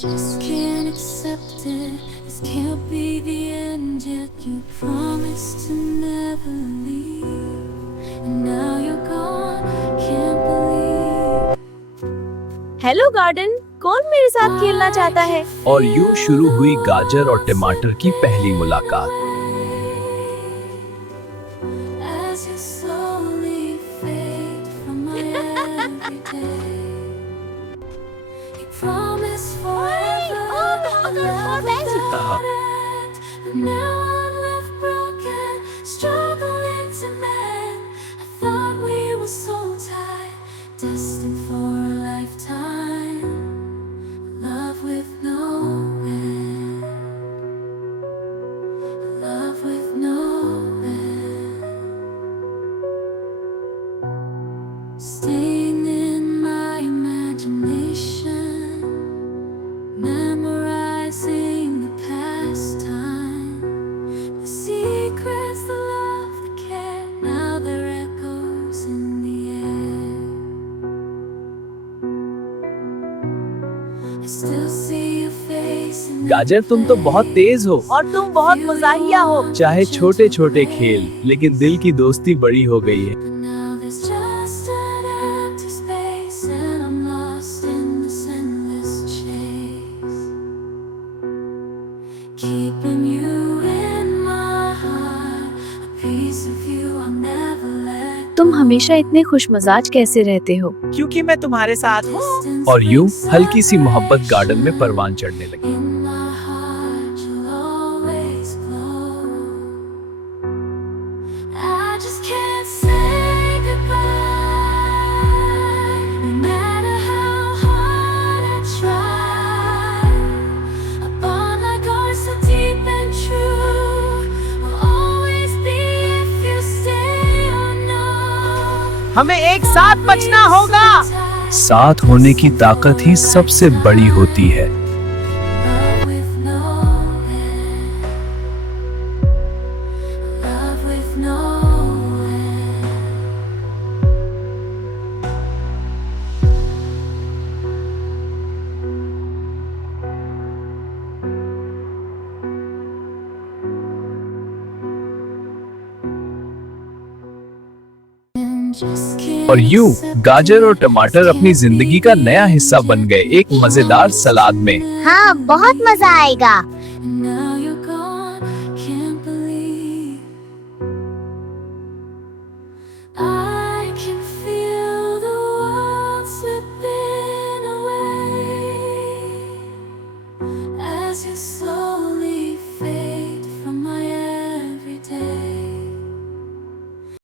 just can't accept it. This can't be the end yet. You promised to never leave, and now you're gone. Can't believe. Hello garden, कौन मेरे साथ खेलना चाहता है? और यूं शुरू हुई गाजर और टमाटर की पहली मुलाकात। As you slowly fade from my everyday. You promised forever. Love without end. But now I'm left broken, struggling to mend. I thought we were so tight, destined for a lifetime. Love with no end. Love with no end. Staying in my imagination, memorizing the past time, the secrets, the love, the care. Now they're echoes in the air. I still see your face in the गाजर, तुम तो बहुत तेज हो। और तुम बहुत मजाहिया हो। चाहे छोटे छोटे खेल, लेकिन दिल की दोस्ती बड़ी हो गई है। But now there's just an empty space, and I'm lost in this endless chase. Keeping you in my heart, a piece of you I'll never let तुम हमेशा इतने खुशमजाज कैसे रहते हो? क्योंकि मैं तुम्हारे साथ हूँ। distance और यूं makes हल्की सी मोहब्बत गार्डन में परवान चढ़ने लगी। in my heart you'll always glow. I just can't say goodbye, no matter how hard I try. A bond like ours so deep and true will always be if you stay or no. हमें एक साथ बचना होगा। साथ होने की ताकत ही सबसे बड़ी होती है। Love with no end. Love with no end. Just can't और यूं accept गाजर और it. टमाटर अपनी जिंदगी का नया हिस्सा बन गए, एक मजेदार सलाद में। हाँ, बहुत मजा आएगा। And now you're gone, can't believe. I can feel the world slipping away as you slowly